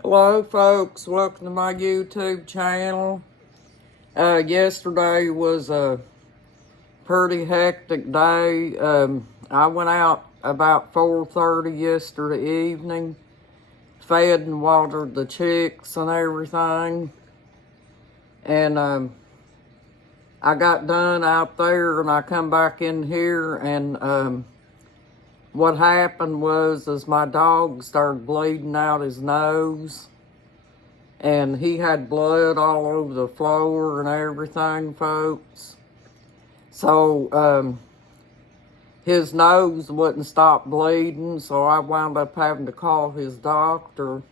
Hello, folks. Welcome to my YouTube channel. Yesterday was a pretty hectic day. I went out about 4:30 yesterday evening, fed and watered the chicks and everything. And I got done out there and I come back in here and what happened was is my dog started bleeding out his nose. And he had blood all over the floor and everything, folks. So his nose wouldn't stop bleeding, so I wound up having to call his doctor,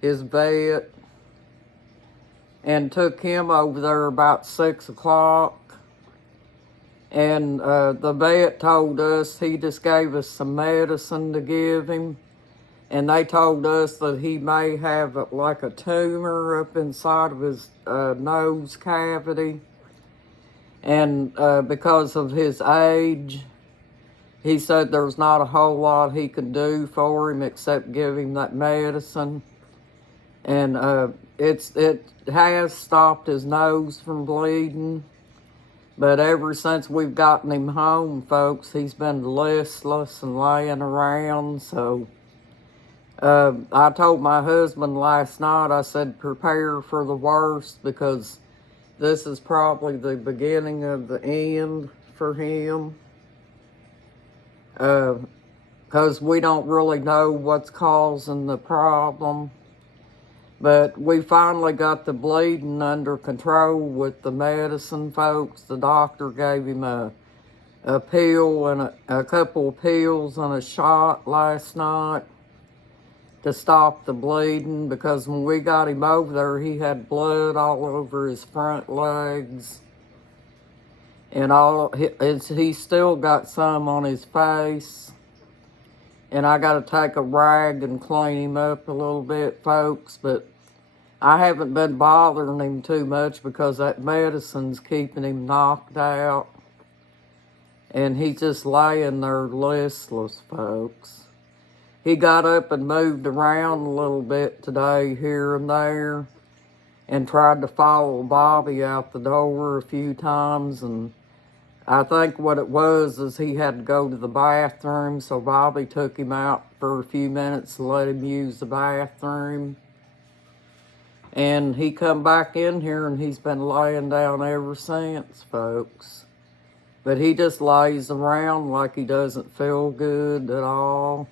his vet, and took him over there about 6 o'clock. And the vet told us, he just gave us some medicine to give him. And they told us that he may have like a tumor up inside of his nose cavity. And because of his age, he said there's not a whole lot he could do for him except give him that medicine. And it has stopped his nose from bleeding. But ever since we've gotten him home, folks, he's been listless and laying around. So I told my husband last night, I said, prepare for the worst because this is probably the beginning of the end for him. Because we don't really know what's causing the problem. But we finally got the bleeding under control with the medicine, folks. The doctor gave him a pill and a couple of pills and a shot last night to stop the bleeding, because when we got him over there, he had blood all over his front legs. And he still got some on his face. And I got to take a rag and clean him up a little bit, folks. But I haven't been bothering him too much because that medicine's keeping him knocked out. And he's just laying there listless, folks. He got up and moved around a little bit today, here and there, and tried to follow Bobby out the door a few times. And I think what it was is he had to go to the bathroom, so Bobby took him out for a few minutes to let him use the bathroom. And he come back in here and he's been laying down ever since, folks. But he just lays around like he doesn't feel good at all.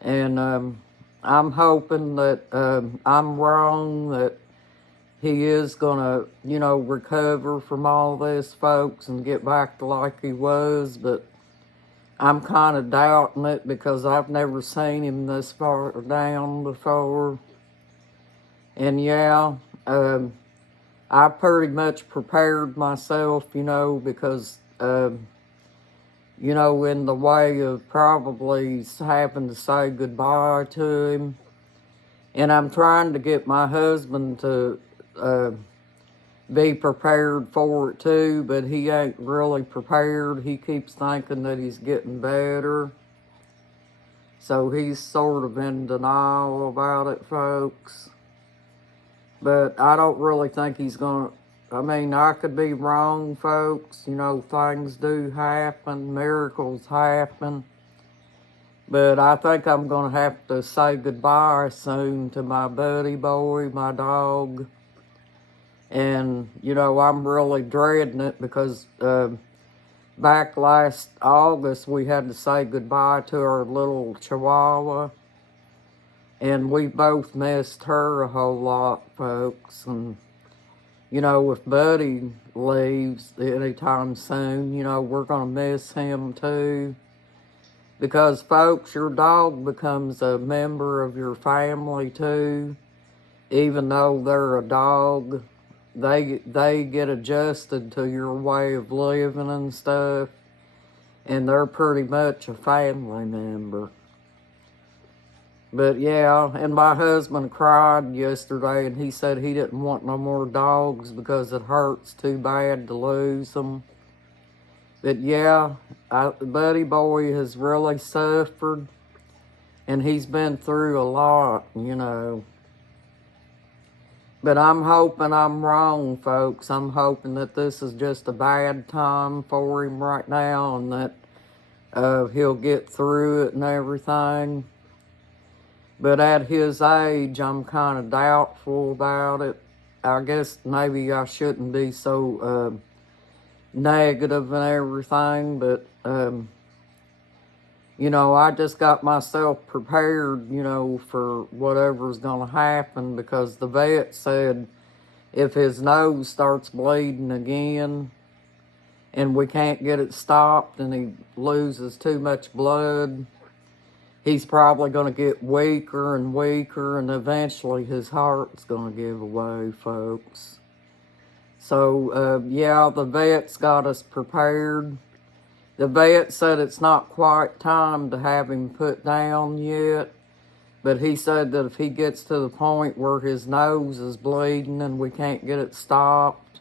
And I'm hoping that I'm wrong, that he is going to, recover from all this, folks, and get back to like he was. But I'm kind of doubting it because I've never seen him this far down before. And yeah, I pretty much prepared myself, because in the way of probably having to say goodbye to him. And I'm trying to get my husband to be prepared for it too, but he ain't really prepared. He keeps thinking that he's getting better. So he's sort of in denial about it, folks. But I don't really think he's going to. I could be wrong, folks. Things do happen, miracles happen. But I think I'm going to have to say goodbye soon to my buddy boy, my dog. And, I'm really dreading it because back last August, we had to say goodbye to our little Chihuahua. And we both missed her a whole lot, folks. And if Buddy leaves anytime soon, we're going to miss him too. Because, folks, your dog becomes a member of your family too. Even though they're a dog, they get adjusted to your way of living and stuff. And they're pretty much a family member. But yeah, and my husband cried yesterday and he said he didn't want no more dogs because it hurts too bad to lose them. But yeah, Buddy Boy has really suffered. And he's been through a lot, you know. But I'm hoping I'm wrong, folks. I'm hoping that this is just a bad time for him right now and that he'll get through it and everything. But at his age, I'm kind of doubtful about it. I guess maybe I shouldn't be so negative and everything, but, you know, I just got myself prepared, you know, for whatever's going to happen, because the vet said if his nose starts bleeding again and we can't get it stopped and he loses too much blood, he's probably going to get weaker and weaker, and eventually his heart's going to give away, folks. So, yeah, the vet's got us prepared. The vet said it's not quite time to have him put down yet, but he said that if he gets to the point where his nose is bleeding and we can't get it stopped,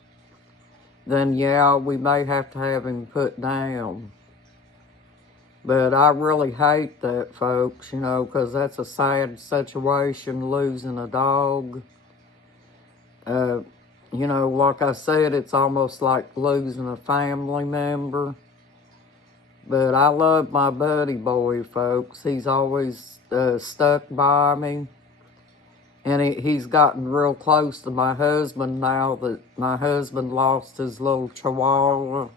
then yeah, we may have to have him put down. But I really hate that, folks, you know, because that's a sad situation, losing a dog. You know, like I said, it's almost like losing a family member. But I love my buddy boy, folks. He's always stuck by me. And he's gotten real close to my husband now that my husband lost his little chihuahua.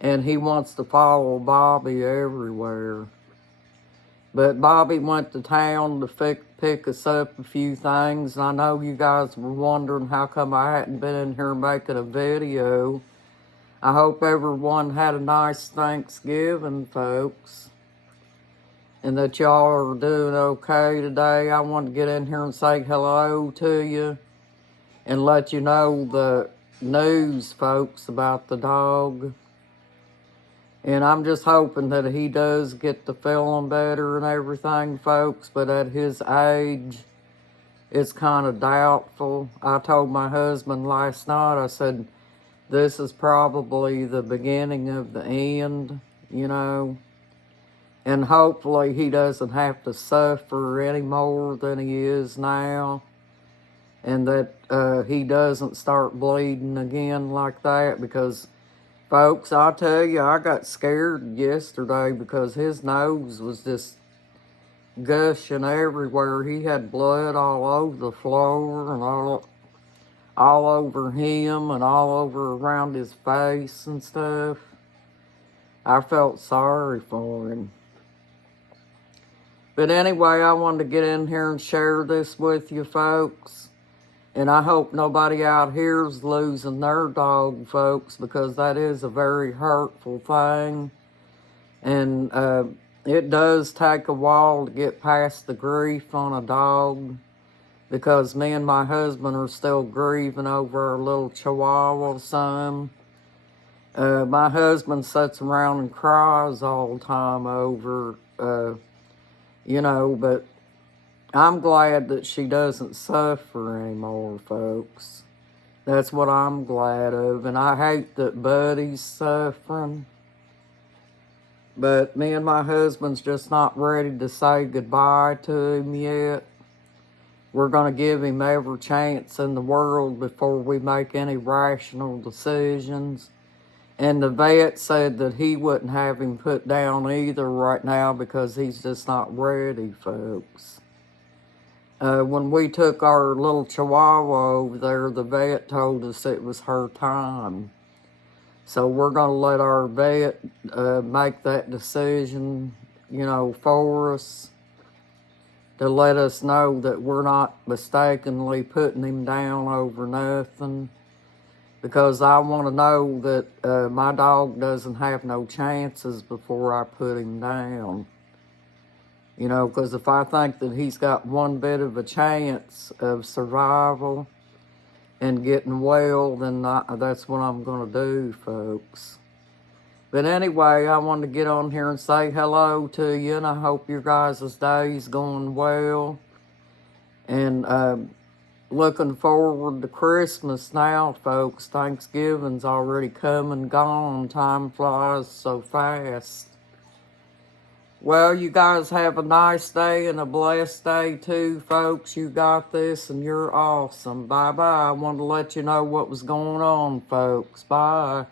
And he wants to follow Bobby everywhere. But Bobby went to town to pick us up a few things. And I know you guys were wondering how come I hadn't been in here making a video. I hope everyone had a nice Thanksgiving, folks. And that y'all are doing okay today. I want to get in here and say hello to you and let you know the news, folks, about the dog. And I'm just hoping that he does get to feeling better and everything, folks. But at his age, it's kind of doubtful. I told my husband last night, I said, this is probably the beginning of the end, you know. And hopefully he doesn't have to suffer any more than he is now. And that he doesn't start bleeding again like that. Because, folks, I'll tell you, I got scared yesterday because his nose was just gushing everywhere. He had blood all over the floor and all over him and all over around his face and stuff. I felt sorry for him. But anyway, I wanted to get in here and share this with you, folks. And I hope nobody out here is losing their dog, folks, because that is a very hurtful thing. And it does take a while to get past the grief on a dog, because me and my husband are still grieving over our little Chihuahua son. My husband sits around and cries all the time over, you know, but I'm glad that she doesn't suffer anymore, folks. That's what I'm glad of, and I hate that Buddy's suffering. But me and my husband's just not ready to say goodbye to him yet. We're going to give him every chance in the world before we make any rational decisions. And the vet said that he wouldn't have him put down either right now because he's just not ready, folks. When we took our little Chihuahua over there, the vet told us it was her time. So we're going to let our vet make that decision, you know, for us, to let us know that we're not mistakenly putting him down over nothing. Because I want to know that my dog doesn't have no chances before I put him down. You know, because if I think that he's got one bit of a chance of survival and getting well, then that's what I'm going to do, folks. But anyway, I wanted to get on here and say hello to you, and I hope your guys' day's going well. And looking forward to Christmas now, folks. Thanksgiving's already come and gone. Time flies so fast. Well, you guys have a nice day and a blessed day too, folks. You got this and you're awesome. Bye bye. I wanted to let you know what was going on, folks. Bye.